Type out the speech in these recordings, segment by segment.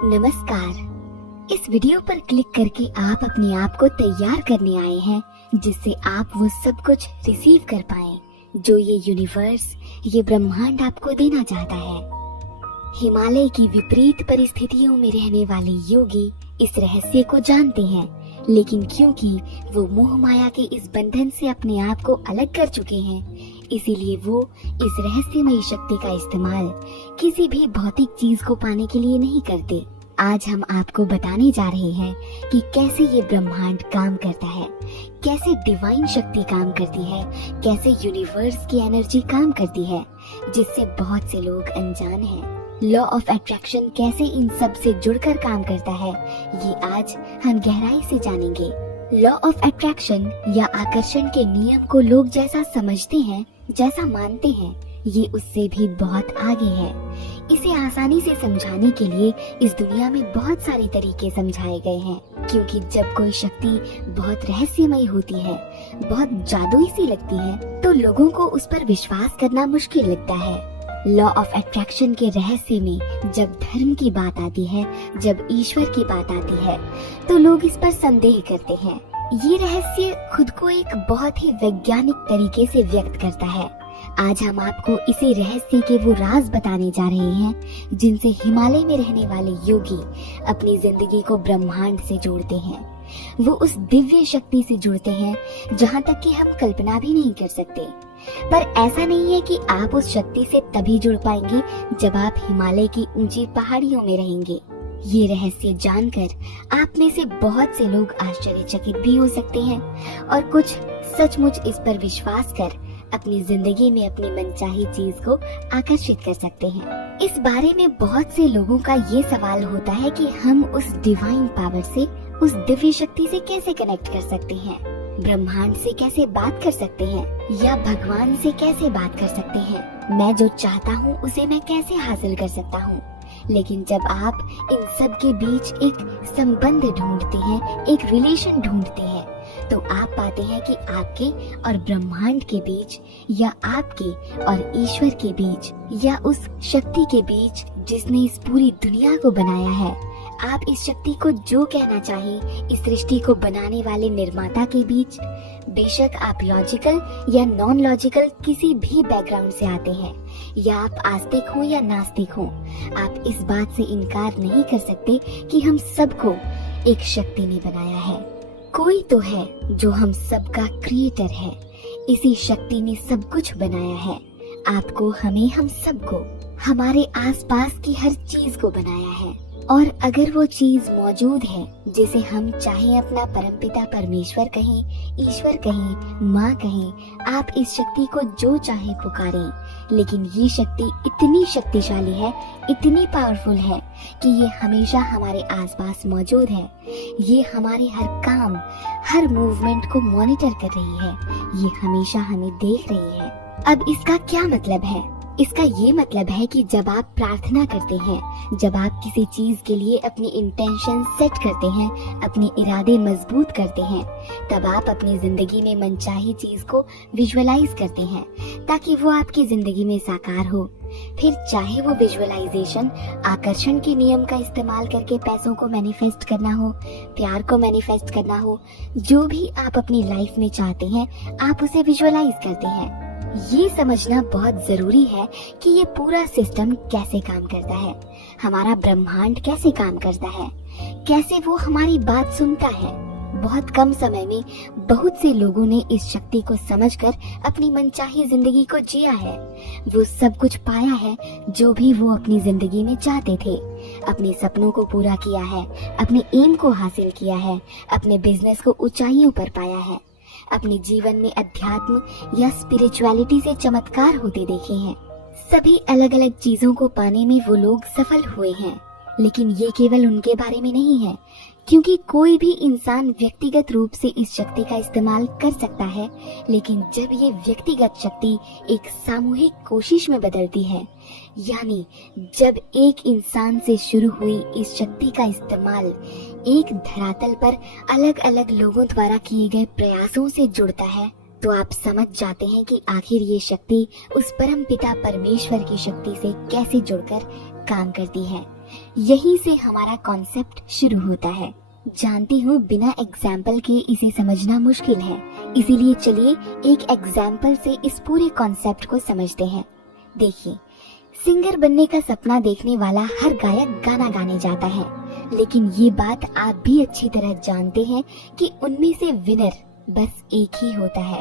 नमस्कार। इस वीडियो पर क्लिक करके आप अपने आप को तैयार करने आए हैं जिससे आप वो सब कुछ रिसीव कर पाएं जो ये यूनिवर्स, ये ब्रह्मांड आपको देना चाहता है। हिमालय की विपरीत परिस्थितियों में रहने वाले योगी इस रहस्य को जानते हैं, लेकिन क्योंकि वो मोह माया के इस बंधन से अपने आप को अलग कर चुके हैं, इसीलिए वो इस रहस्यमयी शक्ति का इस्तेमाल किसी भी भौतिक चीज को पाने के लिए नहीं करते। आज हम आपको बताने जा रहे हैं कि कैसे ये ब्रह्मांड काम करता है, कैसे डिवाइन शक्ति काम करती है, कैसे यूनिवर्स की एनर्जी काम करती है, जिससे बहुत से लोग अनजान हैं। लॉ ऑफ अट्रैक्शन कैसे इन सब से जुड़कर काम करता है, ये आज हम गहराई से जानेंगे। लॉ ऑफ अट्रैक्शन या आकर्षण के नियम को लोग जैसा समझते हैं, जैसा मानते हैं, ये उससे भी बहुत आगे है। इसे आसानी से समझाने के लिए इस दुनिया में बहुत सारे तरीके समझाए गए हैं, क्योंकि जब कोई शक्ति बहुत रहस्यमयी होती है, बहुत जादुई सी लगती है, तो लोगों को उस पर विश्वास करना मुश्किल लगता है। लॉ ऑफ अट्रैक्शन के रहस्य में जब धर्म की बात आती है, जब ईश्वर की बात आती है, तो लोग इस पर संदेह करते हैं। ये रहस्य खुद को एक बहुत ही वैज्ञानिक तरीके से व्यक्त करता है। आज हम आपको इसी रहस्य के वो राज बताने जा रहे हैं जिनसे हिमालय में रहने वाले योगी अपनी जिंदगी को ब्रह्मांड से जोड़ते हैं। वो उस दिव्य शक्ति से जुड़ते हैं जहाँ तक कि हम कल्पना भी नहीं कर सकते। पर ऐसा नहीं है कि आप उस शक्ति से तभी जुड़ पाएंगे जब आप हिमालय की ऊंची पहाड़ियों में रहेंगे। ये रहस्य जानकर आप में से बहुत से लोग आश्चर्यचकित भी हो सकते हैं और कुछ सचमुच इस पर विश्वास कर अपनी जिंदगी में अपनी मनचाही चीज को आकर्षित कर सकते हैं। इस बारे में बहुत से लोगों का ये सवाल होता है कि हम उस डिवाइन पावर से, उस दिव्य शक्ति से कैसे कनेक्ट कर सकते हैं, ब्रह्मांड से कैसे बात कर सकते हैं, या भगवान से कैसे बात कर सकते हैं। मैं जो चाहता हूँ उसे मैं कैसे हासिल कर सकता हूँ। लेकिन जब आप इन सब के बीच एक संबंध ढूंढते हैं, एक रिलेशन ढूंढते हैं, तो आप पाते हैं कि आपके और ब्रह्मांड के बीच, या आपके और ईश्वर के बीच, या उस शक्ति के बीच जिसने इस पूरी दुनिया को बनाया है, आप इस शक्ति को जो कहना चाहें, इस सृष्टि को बनाने वाले निर्माता के बीच, बेशक आप लॉजिकल या नॉन लॉजिकल किसी भी बैकग्राउंड से आते हैं, या आप आस्तिक हो या नास्तिक हो, आप इस बात से इनकार नहीं कर सकते कि हम सबको एक शक्ति ने बनाया है। कोई तो है जो हम सबका क्रिएटर है। इसी शक्ति ने सब कुछ बनाया है। आपको, हमें, हम सबको, हमारे आसपास की हर चीज को बनाया है। और अगर वो चीज मौजूद है जिसे हम चाहे अपना परमपिता परमेश्वर कहें, ईश्वर कहें, माँ कहें, आप इस शक्ति को जो चाहे पुकारें, लेकिन ये शक्ति इतनी शक्तिशाली है, इतनी पावरफुल है कि ये हमेशा हमारे आसपास मौजूद है। ये हमारे हर काम, हर मूवमेंट को मॉनिटर कर रही है। ये हमेशा हमें देख रही है। अब इसका क्या मतलब है? इसका ये मतलब है कि जब आप प्रार्थना करते हैं, जब आप किसी चीज के लिए अपनी इंटेंशन सेट करते हैं, अपने इरादे मजबूत करते हैं, तब आप अपनी जिंदगी में मनचाही चीज को विजुअलाइज करते हैं ताकि वो आपकी जिंदगी में साकार हो। फिर चाहे वो विजुअलाइजेशन आकर्षण के नियम का इस्तेमाल करके पैसों को मैनिफेस्ट करना हो, प्यार को मैनिफेस्ट करना हो, जो भी आप अपनी लाइफ में चाहते हैं, आप उसे विजुअलाइज करते हैं। ये समझना बहुत जरूरी है कि ये पूरा सिस्टम कैसे काम करता है, हमारा ब्रह्मांड कैसे काम करता है, कैसे वो हमारी बात सुनता है। बहुत कम समय में बहुत से लोगों ने इस शक्ति को समझकर अपनी मनचाही जिंदगी को जिया है। वो सब कुछ पाया है जो भी वो अपनी जिंदगी में चाहते थे। अपने सपनों को पूरा किया है, अपने एम को हासिल किया है, अपने बिजनेस को ऊंचाइयों पर पाया है, अपने जीवन में अध्यात्म या स्पिरिचुअलिटी से चमत्कार होते देखे हैं। सभी अलग अलग चीजों को पाने में वो लोग सफल हुए हैं, लेकिन ये केवल उनके बारे में नहीं है, क्योंकि कोई भी इंसान व्यक्तिगत रूप से इस शक्ति का इस्तेमाल कर सकता है। लेकिन जब ये व्यक्तिगत शक्ति एक सामूहिक कोशिश में बदलती है, यानी जब एक इंसान से शुरू हुई इस शक्ति का इस्तेमाल एक धरातल पर अलग अलग लोगों द्वारा किए गए प्रयासों से जुड़ता है, तो आप समझ जाते हैं कि आखिर ये शक्ति उस परम पिता परमेश्वर की शक्ति से कैसे जुड़कर काम करती है। यहीं से हमारा कॉन्सेप्ट शुरू होता है। जानती हूँ बिना एग्जाम्पल के इसे समझना मुश्किल है, इसीलिए चलिए एक एग्जाम्पल से इस पूरे कॉन्सेप्ट को समझते हैं। देखिए, सिंगर बनने का सपना देखने वाला हर गायक गाना गाने जाता है, लेकिन ये बात आप भी अच्छी तरह जानते हैं कि उनमें से विनर बस एक ही होता है।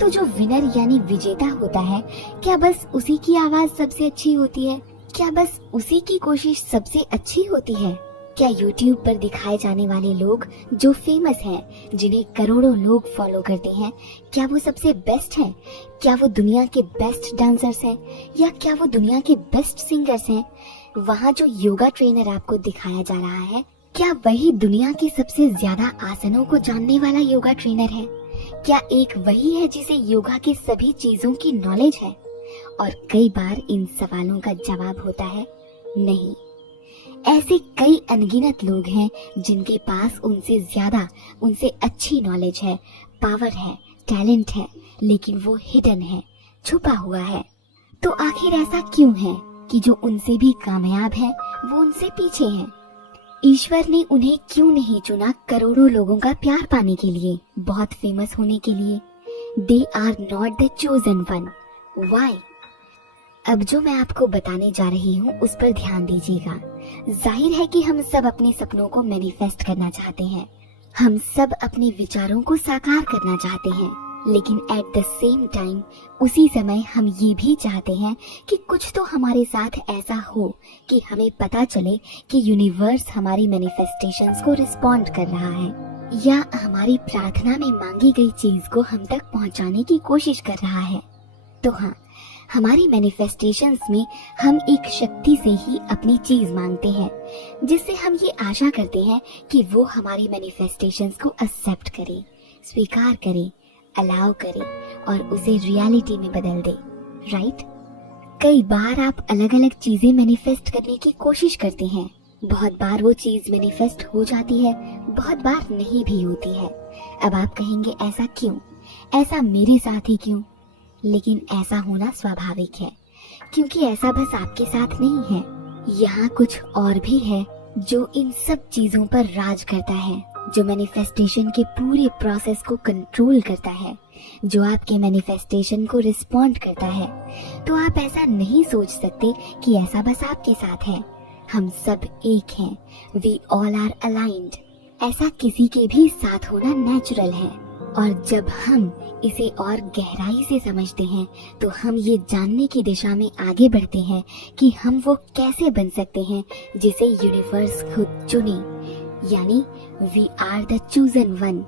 तो जो विनर यानी विजेता होता है, क्या बस उसी की आवाज सबसे अच्छी होती है? क्या बस उसी की कोशिश सबसे अच्छी होती है? क्या YouTube पर दिखाए जाने वाले लोग जो फेमस हैं, जिन्हें करोड़ों लोग फॉलो करते हैं, क्या वो सबसे बेस्ट हैं? क्या वो दुनिया के बेस्ट डांसर्स हैं? या क्या वो दुनिया के बेस्ट सिंगर्स हैं? वहाँ जो योगा ट्रेनर आपको दिखाया जा रहा है, क्या वही दुनिया के सबसे ज्यादा आसनों को जानने वाला योगा ट्रेनर है? क्या एक वही है जिसे योगा के सभी चीजों की नॉलेज है? और कई बार इन सवालों का जवाब होता है नहीं। ऐसे कई अनगिनत लोग हैं जिनके पास उनसे ज्यादा, उनसे अच्छी नॉलेज है, पावर है, टैलेंट है, लेकिन वो हिडन है, छुपा हुआ है। तो आखिर ऐसा क्यों है कि जो उनसे भी कामयाब है वो उनसे पीछे हैं? ईश्वर ने उन्हें क्यों नहीं चुना करोड़ों लोगों का प्यार पाने के लिए, बहुत फेमस होने के लिए? They are not the chosen one. Why? अब जो मैं आपको बताने जा रही हूँ उस पर ध्यान दीजिएगा। जाहिर है कि हम सब अपने सपनों को मैनिफेस्ट करना चाहते हैं, हम सब अपने विचारों को साकार करना चाहते हैं, लेकिन एट द सेम टाइम उसी समय हम ये भी चाहते हैं कि कुछ तो हमारे साथ ऐसा हो कि हमें पता चले कि यूनिवर्स हमारी मैनिफेस्टेशंस को रिस्पॉन्ड कर रहा है, या हमारी प्रार्थना में मांगी गई चीज को हम तक पहुंचाने की कोशिश कर रहा है। तो हाँ, हमारी मैनिफेस्टेशंस में हम एक शक्ति से ही अपनी चीज मांगते हैं, जिससे हम ये आशा करते हैं कि वो हमारी मैनिफेस्टेशंस को एक्सेप्ट करे, स्वीकार करे, अलाउ करे और उसे रियलिटी में बदल दे। राइट? कई बार आप अलग अलग चीजें मैनिफेस्ट करने की कोशिश करते हैं, बहुत बार वो चीज मैनिफेस्ट हो जाती है, बहुत बार नहीं भी होती है। अब आप कहेंगे ऐसा क्यों, ऐसा मेरे साथ ही क्यों? लेकिन ऐसा होना स्वाभाविक है, क्योंकि ऐसा बस आपके साथ नहीं है, यहाँ कुछ और भी है जो इन सब चीजों पर राज करता है, जो मैनिफेस्टेशन के पूरे प्रोसेस को कंट्रोल करता है, जो आपके मैनिफेस्टेशन को रिस्पॉन्ड करता है। तो आप ऐसा नहीं सोच सकते कि ऐसा बस आपके साथ है। हम सब एक हैं, वी ऑल आर अलाइंड। ऐसा किसी के भी साथ होना नेचुरल है। और जब हम इसे और गहराई से समझते हैं तो हम ये जानने की दिशा में आगे बढ़ते हैं कि हम वो कैसे बन सकते हैं जिसे यूनिवर्स खुद चुने, यानी we are the chosen one.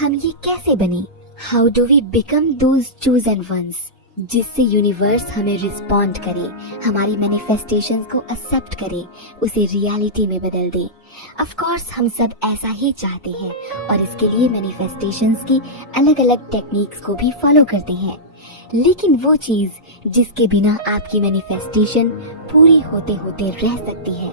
हम ये कैसे बने? How do we become those chosen ones, जिससे यूनिवर्स हमें रिस्पॉन्ड करे, हमारी मैनिफेस्टेशंस को एक्सेप्ट करे, उसे रियलिटी में बदल दे। ऑफ कोर्स हम सब ऐसा ही चाहते हैं और इसके लिए मैनिफेस्टेशंस की अलग अलग टेक्निक्स को भी फॉलो करते हैं, लेकिन वो चीज जिसके बिना आपकी मैनिफेस्टेशन पूरी होते होते रह सकती है,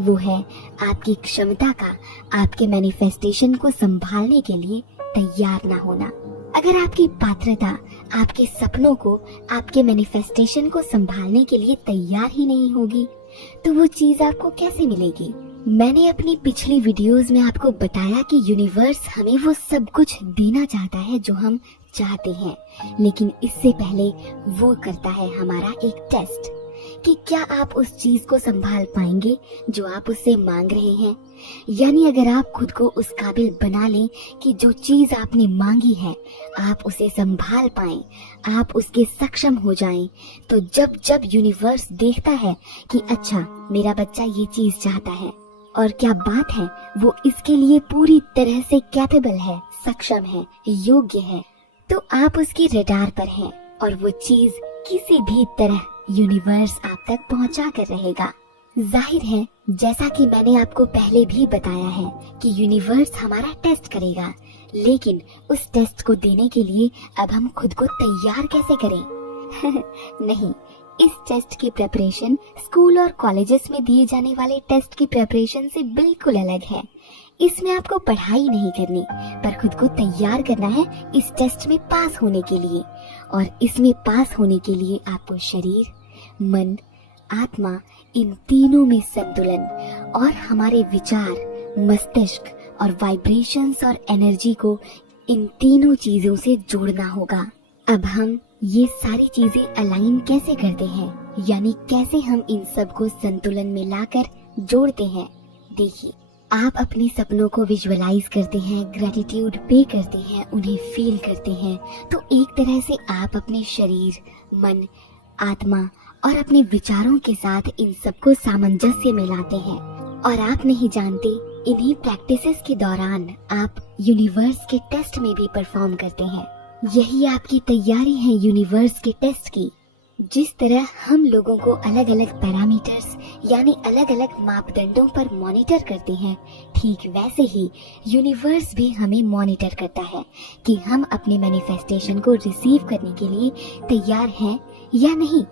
वो है आपकी क्षमता का आपके मैनिफेस्टेशन को संभालने के लिए तैयार ना होना। अगर आपकी पात्रता आपके सपनों को, आपके मैनिफेस्टेशन को संभालने के लिए तैयार ही नहीं होगी, तो वो चीज आपको कैसे मिलेगी? मैंने अपनी पिछली वीडियोस में आपको बताया कि यूनिवर्स हमें वो सब कुछ देना चाहता है जो हम चाहते हैं, लेकिन इससे पहले वो करता है हमारा एक टेस्ट कि क्या आप उस चीज को संभाल पाएंगे जो आप उससे मांग रहे हैं। यानी अगर आप खुद को उस काबिल बना लें कि जो चीज आपने मांगी है आप उसे संभाल पाएं, आप उसके सक्षम हो जाएं, तो जब जब यूनिवर्स देखता है कि अच्छा मेरा बच्चा ये चीज चाहता है और क्या बात है, वो इसके लिए पूरी तरह से कैपेबल है, सक्षम है, योग्य है, तो आप उसकी रडार पर हैं और वो चीज किसी भी तरह यूनिवर्स आप तक पहुंचा कर रहेगा। जाहिर है, जैसा कि मैंने आपको पहले भी बताया है कि यूनिवर्स हमारा टेस्ट करेगा, लेकिन उस टेस्ट को देने के लिए अब हम खुद को तैयार कैसे करें? नहीं, इस टेस्ट की प्रिपरेशन स्कूल और कॉलेजेस में दिए जाने वाले टेस्ट की प्रिपरेशन से बिल्कुल अलग है। इसमें आपको पढ़ाई नहीं करनी, पर खुद को तैयार करना है इस टेस्ट में पास होने के लिए। और इसमें पास होने के लिए आपको शरीर, मन, आत्मा, इन तीनों में संतुलन और हमारे विचार, मस्तिष्क और वाइब्रेशंस और एनर्जी को इन तीनों चीजों से जोड़ना होगा। अब हम ये सारी चीजें अलाइन कैसे करते हैं, यानी कैसे हम इन सब को संतुलन में लाकर जोड़ते हैं। देखिए, आप अपने सपनों को विजुअलाइज करते हैं, ग्रेटिट्यूड पे करते हैं, उन्हें फील करते हैं, तो एक तरह से आप अपने शरीर, मन, आत्मा और अपने विचारों के साथ इन सबको सामंजस्य में लाते हैं। और आप नहीं जानते, इन्हीं प्रैक्टिसेस के दौरान आप यूनिवर्स के टेस्ट में भी परफॉर्म करते हैं। यही आपकी तैयारी है यूनिवर्स के टेस्ट की। जिस तरह हम लोगों को अलग अलग पैरामीटर्स यानी अलग अलग मापदंडों पर मॉनिटर करते हैं, ठीक वैसे ही यूनिवर्स भी हमें मॉनिटर करता है कि हम अपने मैनिफेस्टेशन को रिसीव करने के लिए तैयार हैं या नहीं।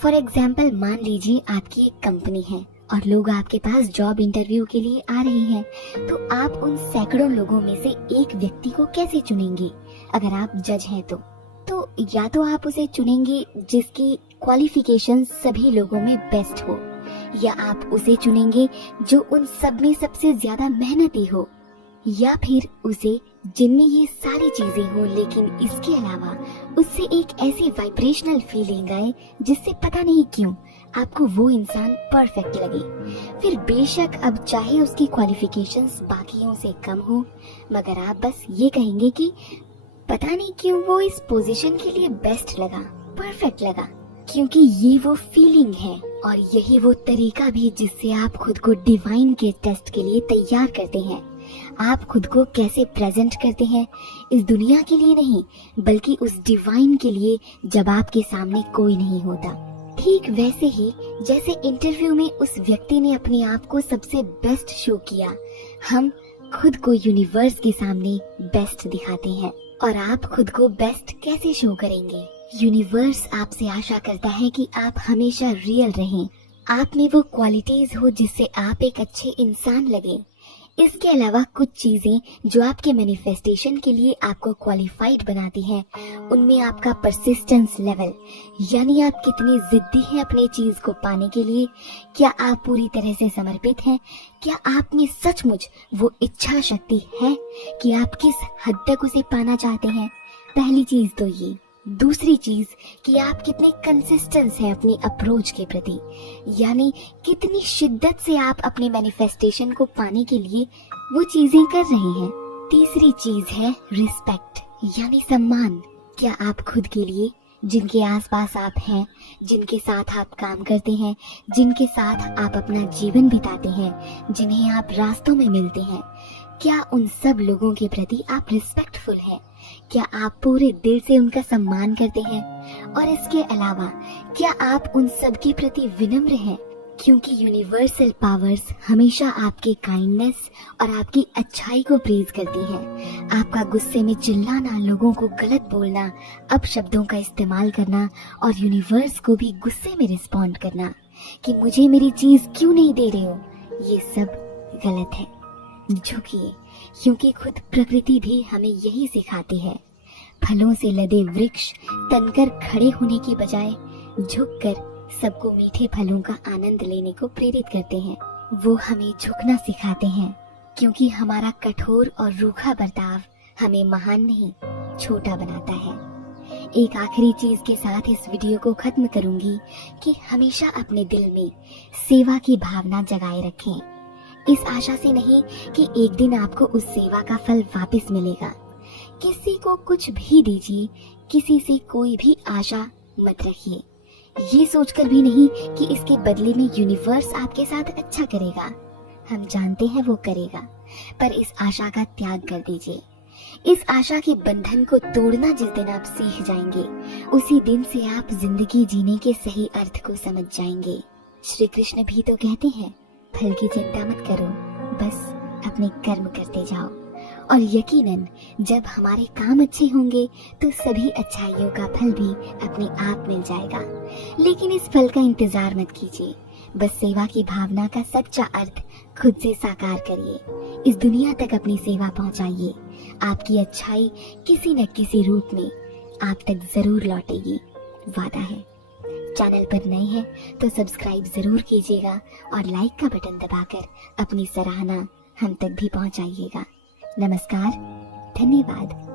फॉर एग्जाम्पल, मान लीजिए आपकी एक कंपनी है और लोग आपके पास जॉब इंटरव्यू के लिए आ रहे हैं, तो आप उन सैकड़ों लोगों में से एक व्यक्ति को कैसे चुनेंगे? अगर आप जज हैं तो या तो आप उसे चुनेंगे जिसकी क्वालिफिकेशन सभी लोगों में बेस्ट हो, या आप उसे चुनेंगे जो उन सब में सबसे ज्यादा मेहनती हो, या फिर उसे जिनमें ये सारी चीजें हो लेकिन इसके अलावा उससे एक ऐसी वाइब्रेशनल फीलिंग आए जिससे पता नहीं क्यों आपको वो इंसान परफेक्ट लगे। फिर बेशक अब चाहे उसकी क्वालिफिकेशंस बाकियों से कम हो, मगर आप बस ये कहेंगे कि पता नहीं क्यों वो इस पोजीशन के लिए बेस्ट लगा, परफेक्ट लगा, क्योंकि ये वो फीलिंग है और यही वो तरीका भी जिससे आप खुद को डिवाइन के टेस्ट के लिए तैयार करते हैं। आप खुद को कैसे प्रेजेंट करते हैं, इस दुनिया के लिए नहीं बल्कि उस डिवाइन के लिए जब आपके सामने कोई नहीं होता। ठीक वैसे ही जैसे इंटरव्यू में उस व्यक्ति ने अपने आप को सबसे बेस्ट शो किया, हम खुद को यूनिवर्स के सामने बेस्ट दिखाते हैं। और आप खुद को बेस्ट कैसे शो करेंगे? यूनिवर्स आपसे आशा करता है कि आप हमेशा रियल रहें, आप में वो क्वालिटीज हो जिससे आप एक अच्छे इंसान लगे। इसके अलावा कुछ चीजें जो आपके मैनिफेस्टेशन के लिए आपको क्वालिफाइड बनाती हैं, उनमें आपका परसिस्टेंस लेवल, यानी आप कितनी जिद्दी हैं अपने चीज को पाने के लिए। क्या आप पूरी तरह से समर्पित हैं? क्या आप में सचमुच वो इच्छा शक्ति है कि आप किस हद तक उसे पाना चाहते हैं? पहली चीज तो ये। दूसरी चीज कि आप कितने कंसिस्टेंट हैं अपनी अप्रोच के प्रति, यानी कितनी शिद्दत से आप अपने मैनिफेस्टेशन को पाने के लिए वो चीजें कर रहे हैं। तीसरी चीज है रिस्पेक्ट, यानी सम्मान। क्या आप खुद के लिए, जिनके आसपास आप हैं, जिनके साथ आप काम करते हैं, जिनके साथ आप अपना जीवन बिताते हैं, जिन्हें आप रास्तों में मिलते हैं, क्या उन सब लोगों के प्रति आप रिस्पेक्टफुल हैं? क्या आप पूरे दिल से उनका सम्मान करते हैं? और इसके अलावा क्या आप उन सब के प्रति विनम्र हैं? क्योंकि यूनिवर्सल पावर्स हमेशा आपके काइंडनेस और आपकी अच्छाई को प्रेज करती हैं। आपका गुस्से में चिल्लाना, लोगों को गलत बोलना, अपशब्दों का इस्तेमाल करना और यूनिवर्स को भी गुस्से में रिस्पॉन्ड करना कि मुझे मेरी चीज क्यों नहीं दे रहे हो, ये सब गलत है। झुकिए, क्योंकि खुद प्रकृति भी हमें यही सिखाती है। फलों से लदे वृक्ष तनकर खड़े होने की बजाय झुककर सबको मीठे फलों का आनंद लेने को प्रेरित करते हैं। वो हमें झुकना सिखाते हैं, क्योंकि हमारा कठोर और रूखा बर्ताव हमें महान नहीं, छोटा बनाता है। एक आखिरी चीज के साथ इस वीडियो को खत्म करूंगी कि हमेशा अपने दिल में सेवा की भावना जगाए रखें। इस आशा से नहीं कि एक दिन आपको उस सेवा का फल वापस मिलेगा। किसी को कुछ भी दीजिए, किसी से कोई भी आशा मत रखिए। ये सोचकर भी नहीं कि इसके बदले में यूनिवर्स आपके साथ अच्छा करेगा। हम जानते हैं वो करेगा, पर इस आशा का त्याग कर दीजिए। इस आशा के बंधन को तोड़ना जिस दिन आप सीख जाएंगे, उसी दिन से आप जिंदगी जीने के सही अर्थ को समझ जाएंगे। श्री कृष्ण भी तो कहते हैं, फल की चिंता मत करो, बस अपने कर्म करते जाओ। और यकीनन जब हमारे काम अच्छे होंगे तो सभी अच्छाइयों का फल भी अपने आप मिल जाएगा। लेकिन इस फल का इंतजार मत कीजिए, बस सेवा की भावना का सच्चा अर्थ खुद से साकार करिए। इस दुनिया तक अपनी सेवा पहुंचाइए। आपकी अच्छाई किसी न किसी रूप में आप तक जरूर लौटेगी, वादा है। चैनल पर नए हैं तो सब्सक्राइब जरूर कीजिएगा और लाइक का बटन दबाकर अपनी सराहना हम तक भी पहुंचाइएगा। नमस्कार, धन्यवाद।